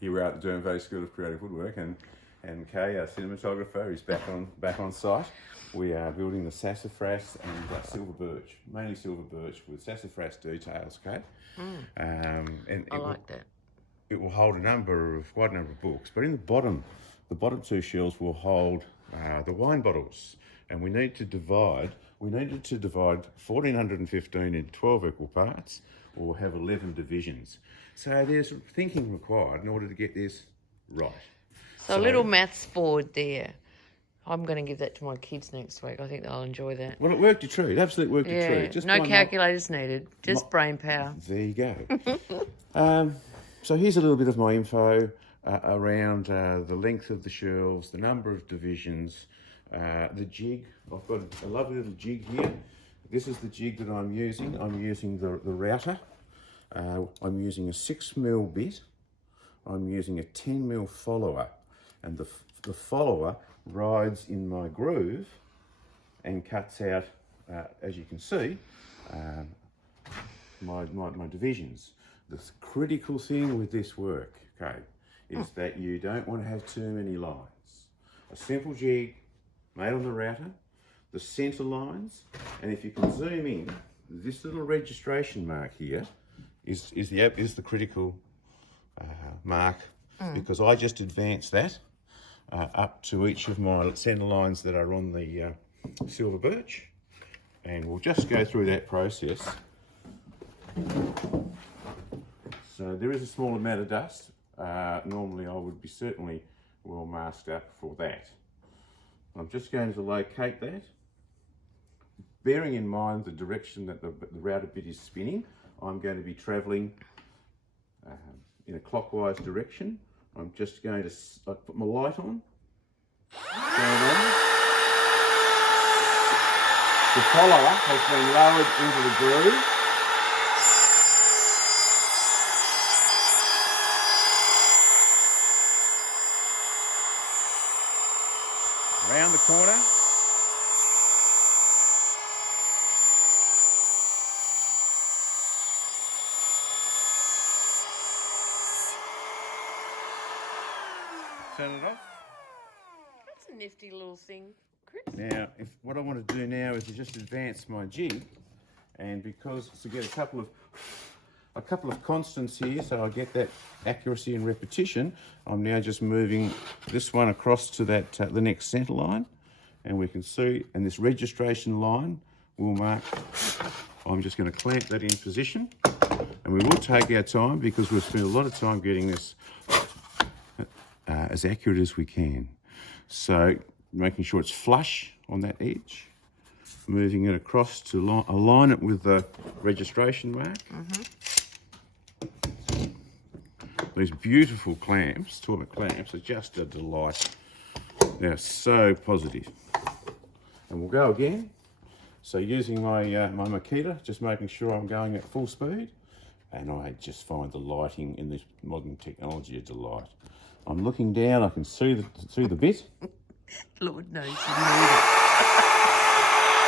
Here we are at the Dermot School of Creative Woodwork, and Kay, our cinematographer, is back on site. We are building the sassafras and silver birch, mainly silver birch with sassafras details, Kay. And I like that. It will hold quite a number of books, but in the bottom two shelves will hold the wine bottles, and we needed to divide 1415 into 12 equal parts, or have 11 divisions. So there's thinking required in order to get this right. So a little maths board there. I'm going to give that to my kids next week. I think they'll enjoy that. Well, it worked a treat. Absolutely worked a treat. Just no calculators needed. Just brain power. There you go. So here's a little bit of my info around the length of the shelves, the number of divisions, the jig. I've got a lovely little jig here. This is the jig that I'm using. I'm using the router. I'm using a 6mm bit. I'm using a 10mm follower, and the follower rides in my groove and cuts out, as you can see, my divisions. The critical thing with this work, okay, is that you don't want to have too many lines. A simple jig made on the router, the centre lines, and if you can zoom in, this little registration mark here is the critical mark, because I just advanced that up to each of my centre lines that are on the silver birch, and we'll just go through that process. So there is a small amount of dust. Normally I would be certainly well masked up for that. I'm just going to locate that, bearing in mind the direction that the router bit is spinning. I'm going to be travelling in a clockwise direction. I'm just going to put my light on. The follower has been lowered into the groove. Around the corner. Turn it off. That's a nifty little thing, Chris. Now, what I want to do now is to just advance my jig, and because to get a couple of constants here, so I get that accuracy and repetition, I'm now just moving this one across to that the next centre line, and we can see, and this registration line will mark. I'm just going to clamp that in position, and we will take our time because we've spent a lot of time getting this as accurate as we can. So making sure it's flush on that edge, moving it across to align it with the registration mark. These beautiful clamps, toilet clamps, are just a delight. They're so positive. And we'll go again. So using my my Makita, just making sure I'm going at full speed, and I just find the lighting in this modern technology a delight. I'm looking down, I can see the bit. Lord knows you need it.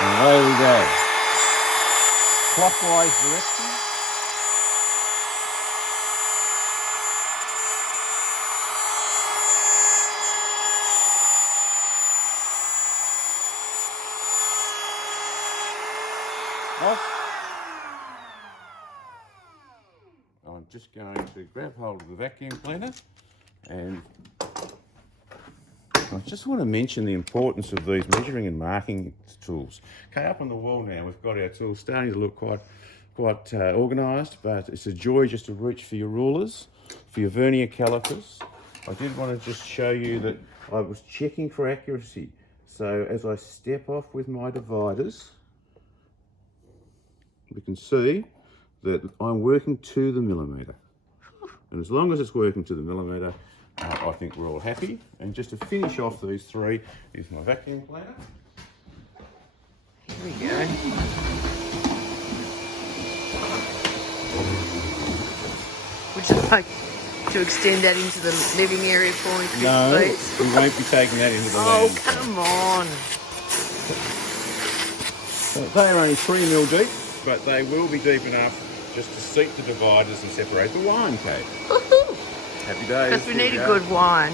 And away we go. Clockwise direction. Off. I'm just going to grab hold of the vacuum cleaner, and I just want to mention the importance of these measuring and marking tools. Okay, up on the wall now we've got our tools starting to look quite organised, but it's a joy just to reach for your rulers, for your vernier calipers. I did want to just show you that I was checking for accuracy. So as I step off with my dividers, we can see that I'm working to the millimetre. And as long as it's working to the millimetre, I think we're all happy. And just to finish off these three is my vacuum cleaner. Here we go. Would you like to extend that into the living area for me, Chris, No, please? we won't be taking that into the Oh, lounge. come on. So they are only 3mm deep, but they will be deep enough just to seat the dividers and separate the wine, Kate. Happy days. Because we Here need a are. good wine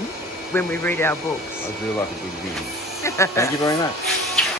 when we read our books. I do like a good view. Thank you very much.